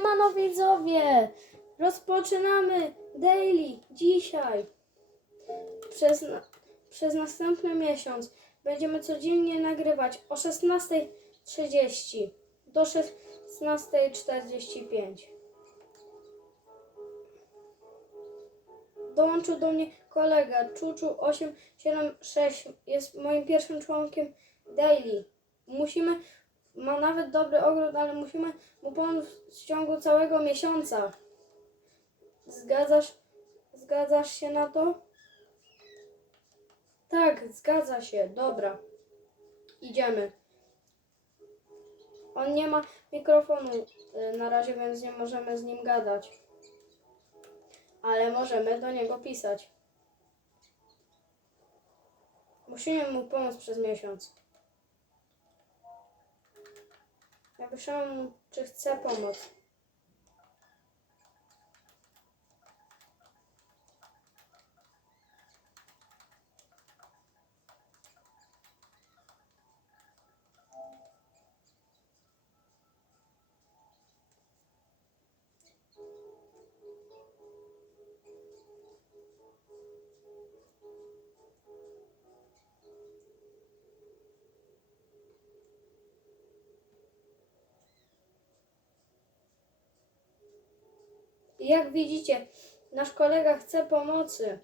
Siemano widzowie! Rozpoczynamy daily dzisiaj. Przez, na, przez następny miesiąc będziemy codziennie nagrywać o 16.30 do 16.45. Dołączył do mnie kolega Czuczu876. Jest moim pierwszym członkiem daily. Musimy ma nawet dobry ogród, ale musimy mu pomóc w ciągu całego miesiąca. Zgadzasz, zgadzasz się na to? Tak, zgadza się. Dobra. Idziemy. On nie ma mikrofonu y, na razie, więc nie możemy z nim gadać. Ale możemy do niego pisać. Musimy mu pomóc przez miesiąc. Napiszę mu, czy chce pomoc. Jak widzicie, nasz kolega chce pomocy.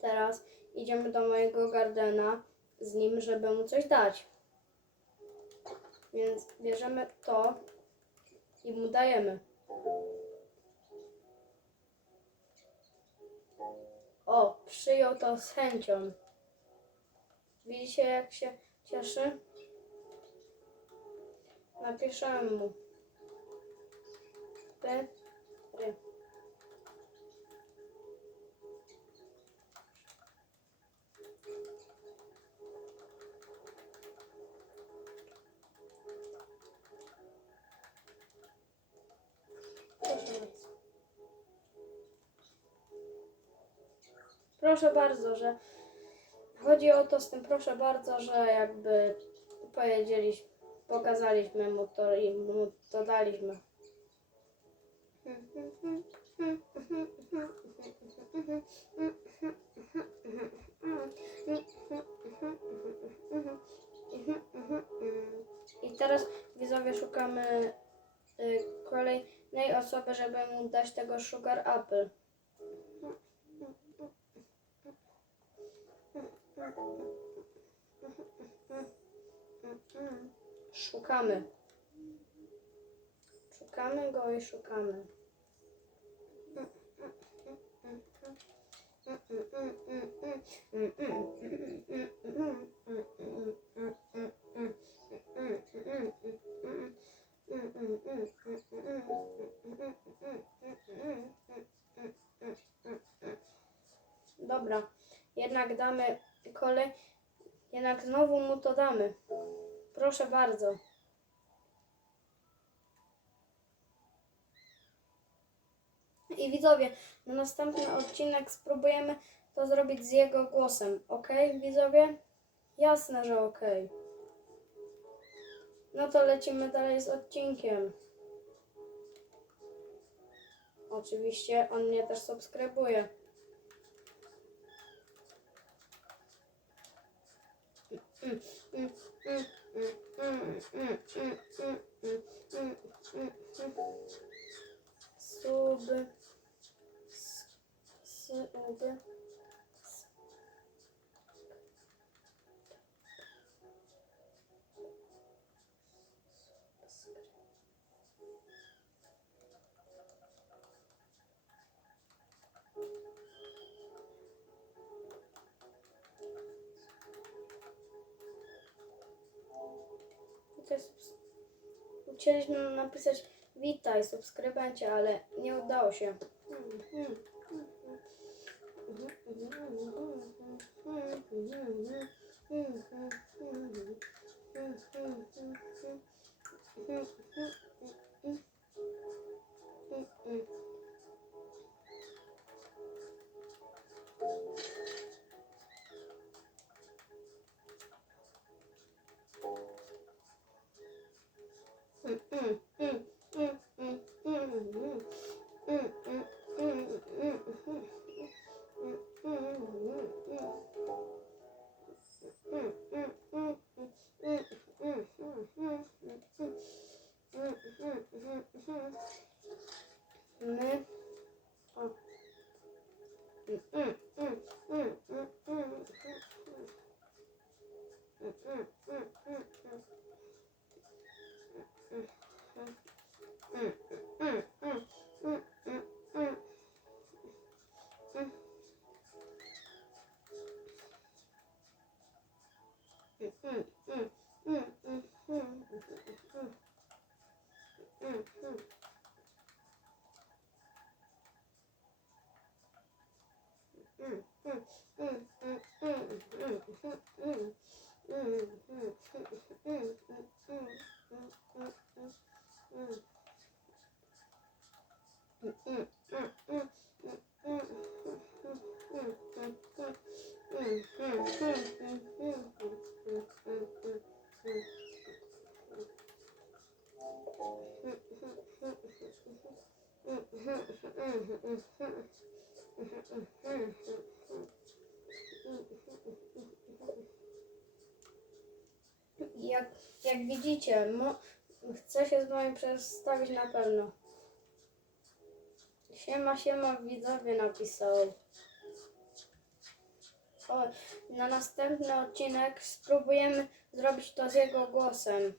Teraz idziemy do mojego gardena z nim, żeby mu coś dać. Więc bierzemy to i mu dajemy. O, przyjął to z chęcią. Widzicie, jak się cieszy? Napiszemy mu. P. Proszę bardzo, że chodzi o to z tym proszę bardzo, że jakby powiedzieliśmy, pokazaliśmy mu to i mu to daliśmy. I teraz widzowie szukamy y, kolejnej osoby, żeby mu dać tego sugar apple. Szukamy. Szukamy go i szukamy. Dobra, jednak damy kolej, jednak znowu mu to damy. Proszę bardzo. I widzowie, na następny odcinek spróbujemy to zrobić z jego głosem. Ok, widzowie? Jasne, że ok. No to lecimy dalej z odcinkiem. Oczywiście on mnie też subskrybuje. Sub. Sub. To jest, chcieliśmy napisać witaj subskrybencie, ale nie udało się. Mm, mm, Mm-hmm. 嗯。Jak, jak widzicie, chcę się z wami przedstawić na pewno. Siema, siema, widzowie napisał. Na następny odcinek spróbujemy zrobić to z jego głosem.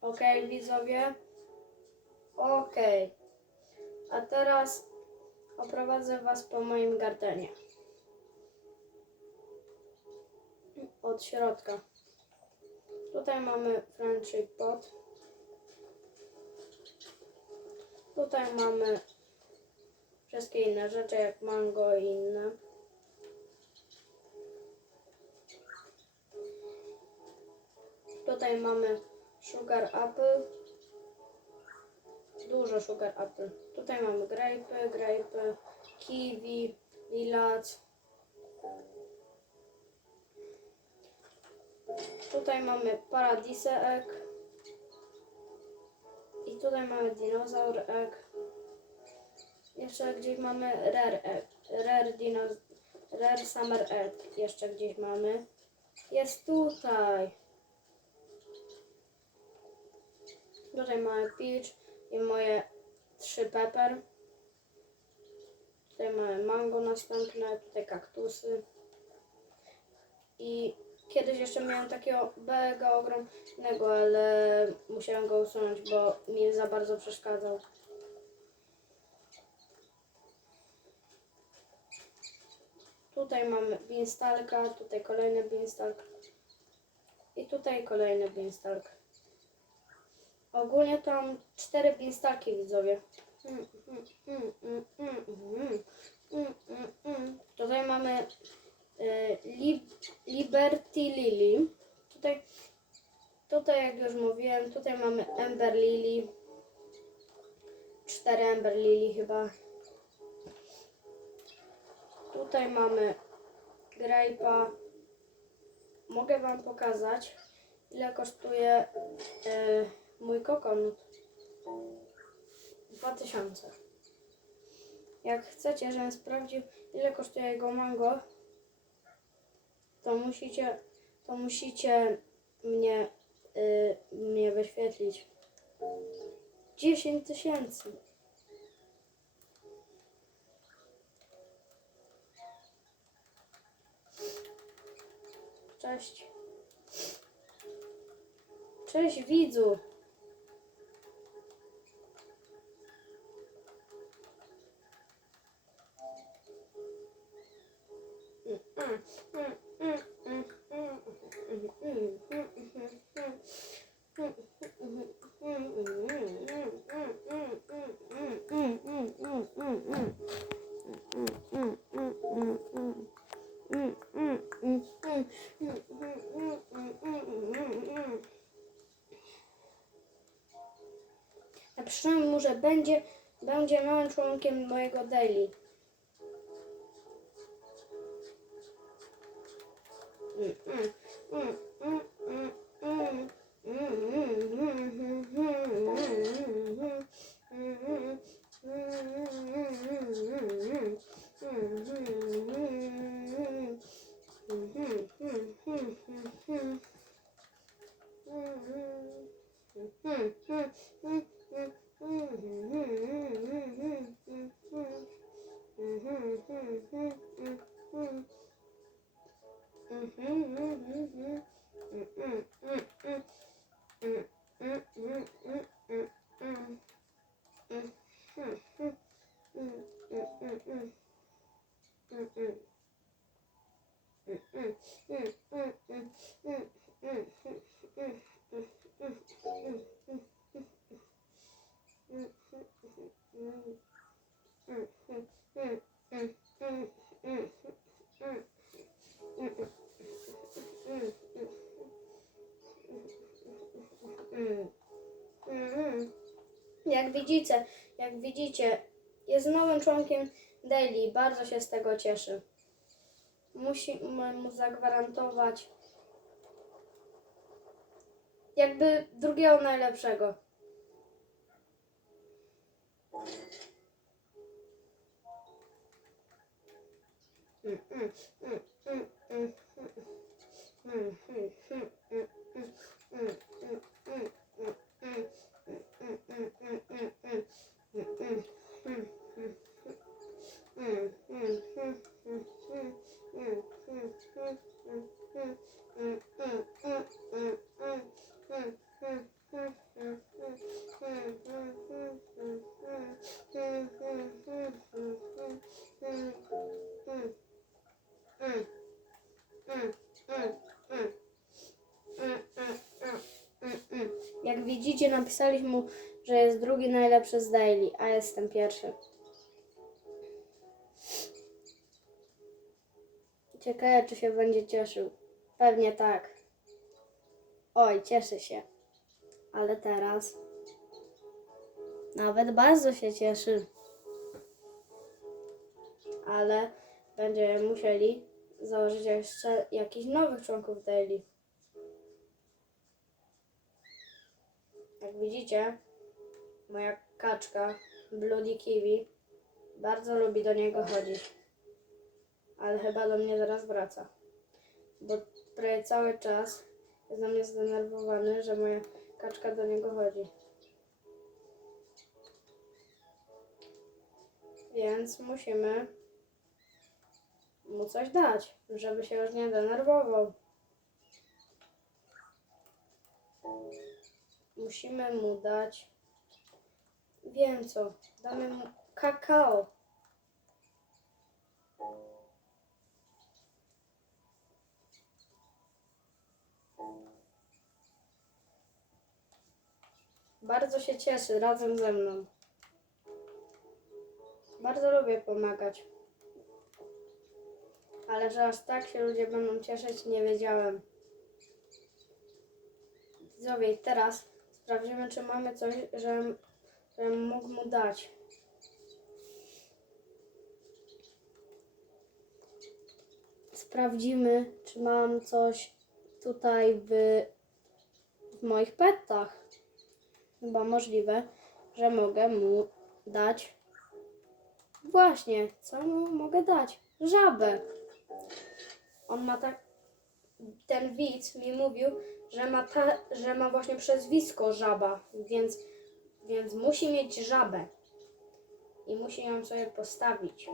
Okej, widzowie? Okej. A teraz oprowadzę was po moim gardenie. Od środka. Tutaj mamy friendship pot. Tutaj mamy wszystkie inne rzeczy jak mango i inne. Tutaj mamy sugar apple. Dużo sugar apple. Tutaj mamy grape, grape, kiwi, lilac. Tutaj mamy paradise egg. I tutaj mamy dinozaur egg. Jeszcze gdzieś mamy rare egg. Rare, dinoz rare summer egg. Jeszcze gdzieś mamy. Jest tutaj. Tutaj mamy peach i moje trzy pepper. Tutaj mamy mango następne, tutaj kaktusy. I kiedyś jeszcze miałem takiego mega ogromnego, ale musiałem go usunąć, bo mi za bardzo przeszkadzał. Tutaj mamy beanstalka, tutaj kolejny beanstalk i tutaj kolejny beanstalk. Ogólnie tam cztery pinstalki widzowie. Tutaj mamy y, Lib Liberty Lily. Tutaj, tutaj jak już mówiłem, tutaj mamy Ember Lily. Cztery Ember Lily chyba. Tutaj mamy Grape'a. Mogę Wam pokazać ile kosztuje... Y, mój kokonut. 2000. Jak chcecie, żebym sprawdził, ile kosztuje jego mango, to musicie, to musicie mnie, y, mnie wyświetlić. 10 tysięcy. Cześć. Cześć widzu. A przynajmniej może będzie, będzie małym członkiem mojego daily. Widzicie, jak widzicie, jest nowym członkiem Daily. Bardzo się z tego cieszy. Musimy mu zagwarantować jakby drugiego najlepszego. Mm, Napisaliśmy mu, że jest drugi najlepszy z Daily, a jestem pierwszy. Ciekawe, czy się będzie cieszył. Pewnie tak. Oj, cieszy się. Ale teraz nawet bardzo się cieszy. Ale będziemy musieli założyć jeszcze jakichś nowych członków Daily. Jak widzicie, moja kaczka Bloody Kiwi bardzo lubi do niego chodzić. Ale chyba do mnie zaraz wraca. Bo prawie cały czas jest na mnie zdenerwowany, że moja kaczka do niego chodzi. Więc musimy mu coś dać, żeby się już nie denerwował. Musimy mu dać. Wiem co. Damy mu kakao. Bardzo się cieszy razem ze mną. Bardzo lubię pomagać. Ale że aż tak się ludzie będą cieszyć, nie wiedziałem. Widzowie, teraz sprawdzimy, czy mamy coś, żebym, żebym mógł mu dać. Sprawdzimy, czy mam coś tutaj w, w moich petach. Chyba możliwe, że mogę mu dać. Właśnie, co mu mogę dać? Żabę. On ma tak. Ten widz mi mówił, że ma, ta, że ma właśnie przezwisko żaba, więc, więc musi mieć żabę. I musi ją sobie postawić.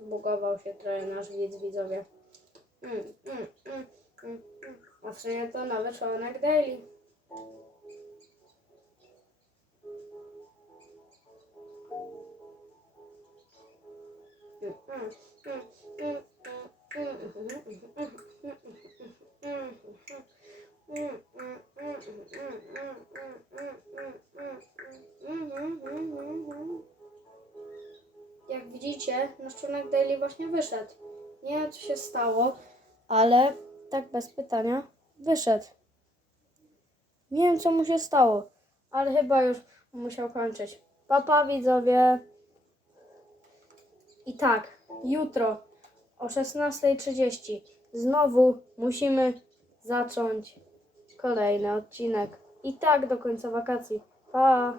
Zbugował się trochę nasz widz, widzowie. Mm, mm, mm, mm, mm. A w sumie to nowy członek Daily. Jak widzicie, nasz członek Daily właśnie wyszedł. Nie wiem, co się stało, ale tak bez pytania wyszedł. Nie wiem, co mu się stało, ale chyba już musiał kończyć. Papa, widzowie. I tak, jutro o 16.30 znowu musimy zacząć kolejny odcinek. I tak do końca wakacji. Pa!